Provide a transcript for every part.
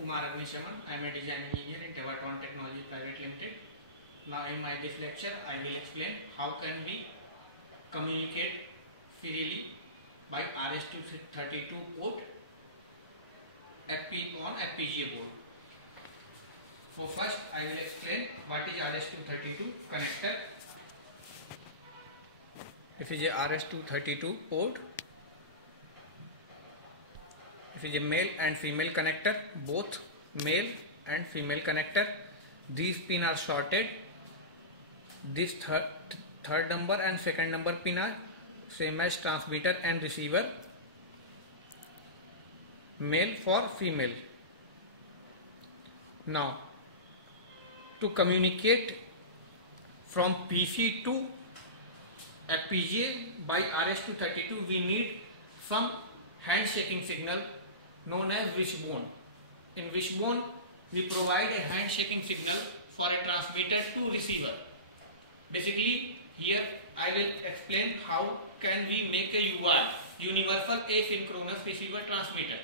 Kumar Agnishaman. I am a design engineer in Tevatron Technology Private Limited. Now in this lecture I will explain how can we communicate freely by RS-232 port on FPGA board. So first I will explain what is RS-232 connector. If it is a RS-232 port, if it is a male and female connector, both male and female connector, these pins are shorted. This third number and second number pin are same as transmitter and receiver, male for female. Now to communicate from PC to FPGA by RS-232 we need some handshaking signal known as wishbone. In wishbone we provide a handshaking signal for a transmitter to receiver. Basically here I will explain how can we make a UART, universal asynchronous receiver transmitter,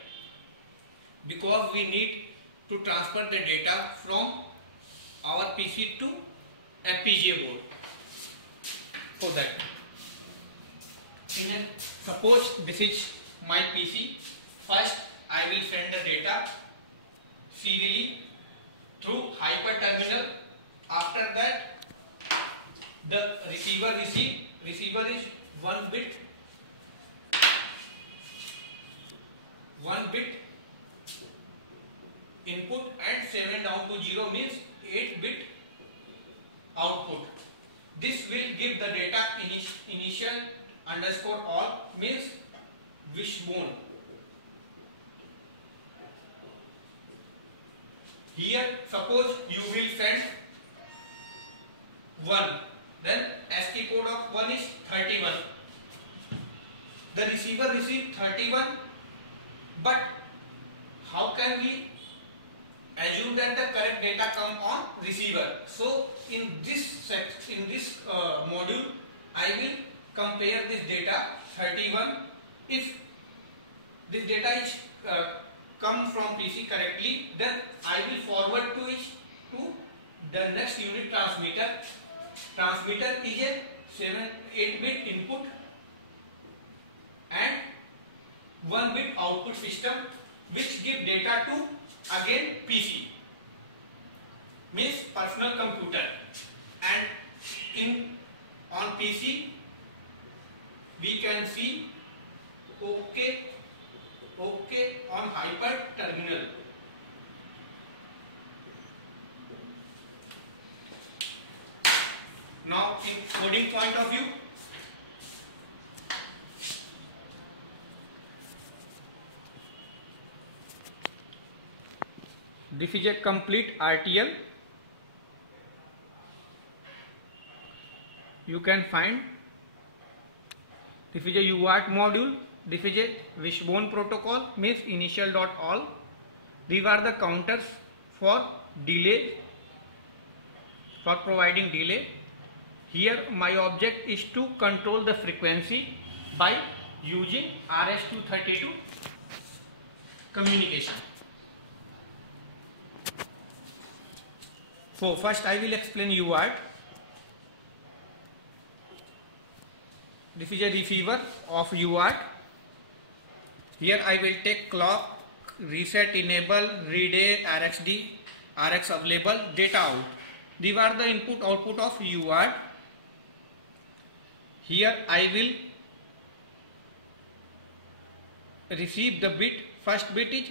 because we need to transfer the data from our PC to FPGA board. For that, suppose this is my PC. First I will send the data serially through hyper terminal. After that the receiver is 1 bit input and 7 down to 0 means 8 bit output. This will give the data initial underscore all means wishbone. Here suppose you will send 1, then ASCII code of 1 is 31. The receiver received 31, but how can we assume that the correct data come on receiver? So in this module I will compare this data 31. If this data is come from PC correctly, then I will forward to the next unit transmitter. Transmitter is a 8 bit input and 1 bit output system, which give data to again PC, means personal computer, and on PC we can see OK on hyper terminal. Now in coding point of view, this is a complete RTL. You can find this is a UART module. This is a wishbone protocol, means initial dot all. These are the counters for delay, for providing delay. Here my object is to control the frequency by using RS-232 communication. So first I will explain UART. This is a receiver of UART. Here I will take clock, reset, enable, read A, RxD, Rx available, data out. These are the input output of UART. Here I will receive the bit. First bit is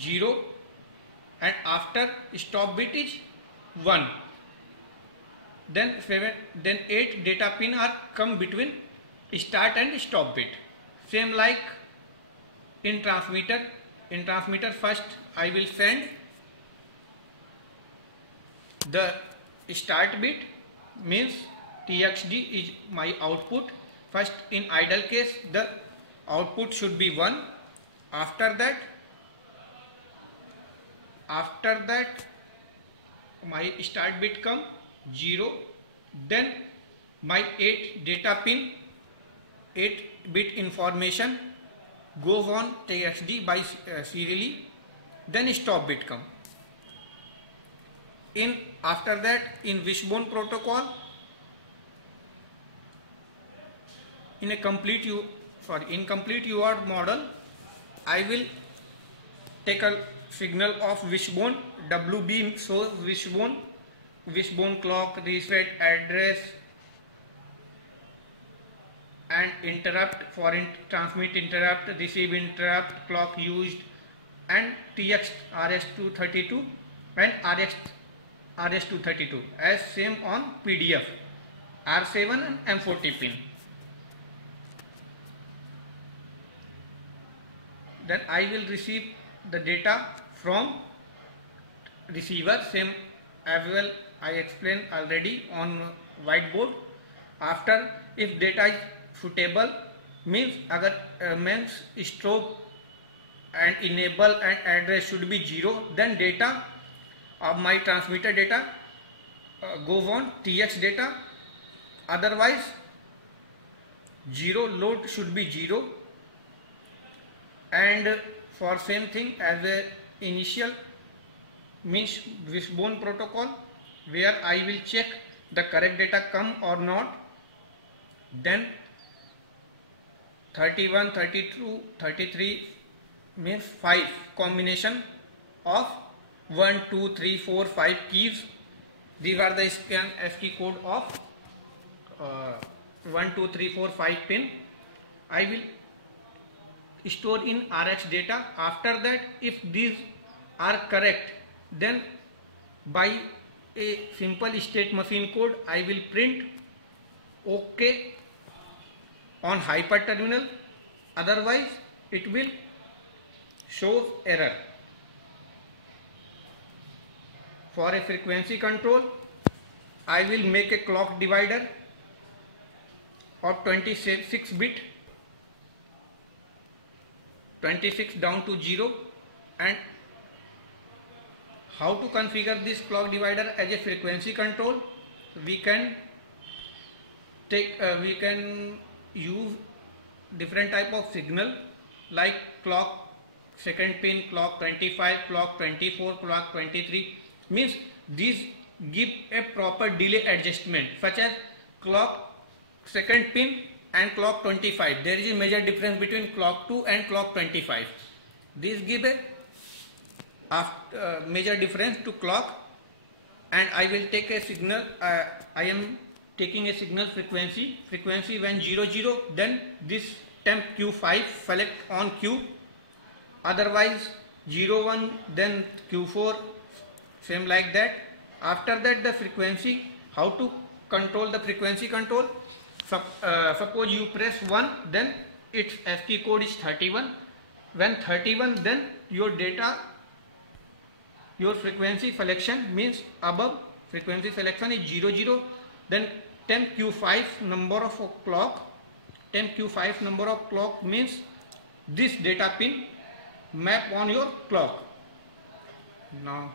0 and after stop bit is 1. Then 8 data pin are come between start and stop bit. Same like in transmitter. In transmitter first I will send the start bit, means TXD is my output. First in idle case the output should be 1. After that my start bit come 0. Then my 8 data pin, 8 bit information goes on TXD by serially. then stop bit come. After that, in Wishbone protocol, in complete UART model, I will take a signal of Wishbone. WB shows Wishbone clock, reset address, and interrupt for transmit interrupt, receive interrupt, clock used, and TX RS-232 and RS-232 as same on PDF, R7 and M40 pin. Then I will receive the data from receiver, same as well I explained already on whiteboard. After, if data is suitable, means strobe and enable and address should be 0, then data of my transmitter data goes on TX data. Otherwise 0, load should be 0. And for same thing as a initial, means Wishbone protocol, where I will check the correct data come or not. Then 31, 32, 33 means 5 combination of 1, 2, 3, 4, 5 keys. These are the scan ASCII code of 1, 2, 3, 4, 5 pin. I will store in RX data. After that, if these are correct, then by a simple state machine code, I will print OK on hyper terminal. Otherwise, it will show error. For a frequency control, I will make a clock divider of 26 bit, 26 down to 0. And how to configure this clock divider as a frequency control? We can use different type of signal like clock second pin, clock 25, clock 24, clock 23. Means these give a proper delay adjustment, such as clock second pin and clock 25. There is a major difference between clock 2 and clock 25. These give a major difference to clock. And I will take a signal, I am taking a signal frequency when 00, then this temp Q5 select on Q. Otherwise 01, then Q4, same like that. After that, the frequency, how to control the frequency control? Suppose you press 1, then its ASCII code is 31. When 31, then your data, your frequency selection means above frequency selection is 00, then temp Q5 number of clock. Temp Q5 number of clock means this data pin map on your clock. Now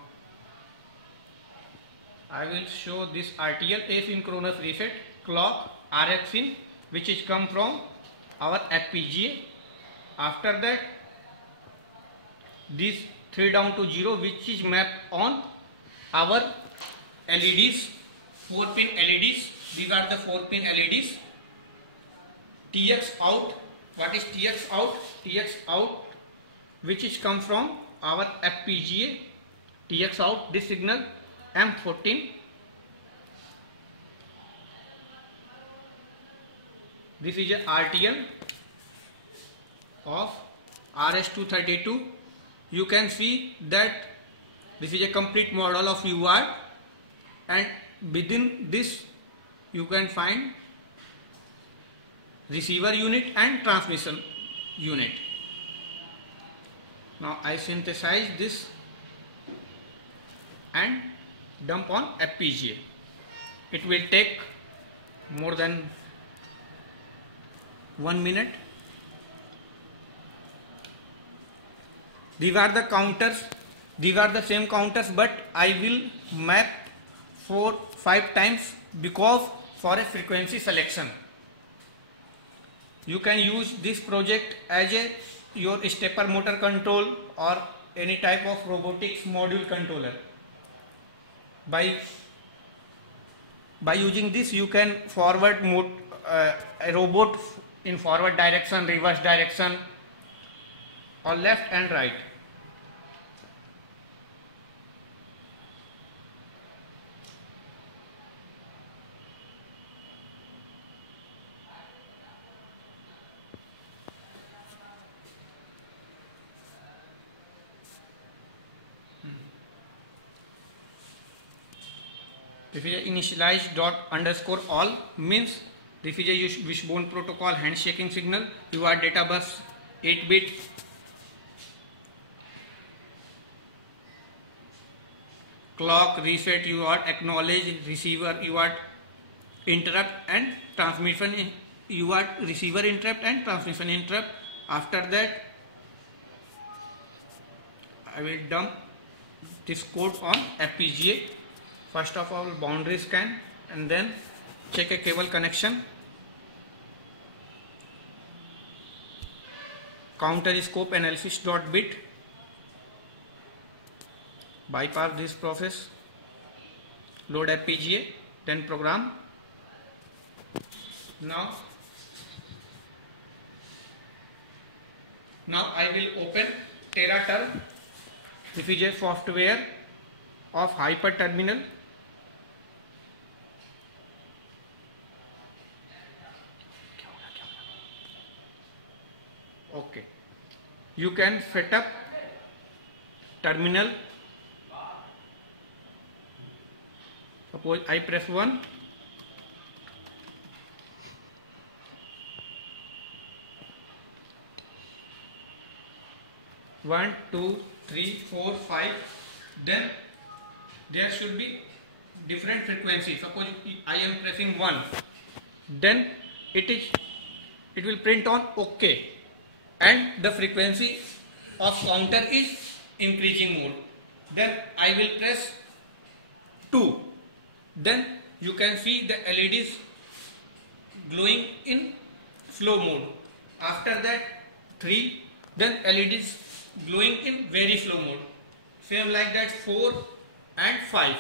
I will show this RTL asynchronous reset clock RX in, which is come from our FPGA. After that, this 3 down to 0, which is mapped on our LEDs, 4 pin LEDs. These are the 4 pin LEDs. TX out. What is TX out? TX out, which is come from our FPGA. TX out, this signal M14. This is a RTL of RS-232. You can see that this is a complete model of UART, and within this you can find receiver unit and transmission unit. Now I synthesize this and dump on FPGA. It will take more than 1 minute. These are the counters. These are the same counters, but I will map 4-5 times because for a frequency selection. You can use this project as your stepper motor control or any type of robotics module controller. By using this, you can forward a robot in forward direction, reverse direction, or left and right. Refugee initialize ._all means refugee wishbone protocol handshaking signal. UART data bus 8-bit. Clock reset UART acknowledge receiver UART interrupt and transmission UART receiver interrupt and transmission interrupt. After that, I will dump this code on FPGA. First of all, boundary scan and then check a cable connection. Counter scope analysis .bit. Bypass this process. Load FPGA, then program. Now I will open TeraTerm FPGA software of Hyper Terminal. Okay, you can set up terminal. Suppose I press 1. One, two, three, 4, 5. Then there should be different frequencies. Suppose I am pressing 1. Then it will print on OK. And the frequency of counter is increasing mode. Then I will press 2. Then you can see the LEDs glowing in slow mode. After that 3. Then LEDs glowing in very slow mode. Same like that 4 and 5.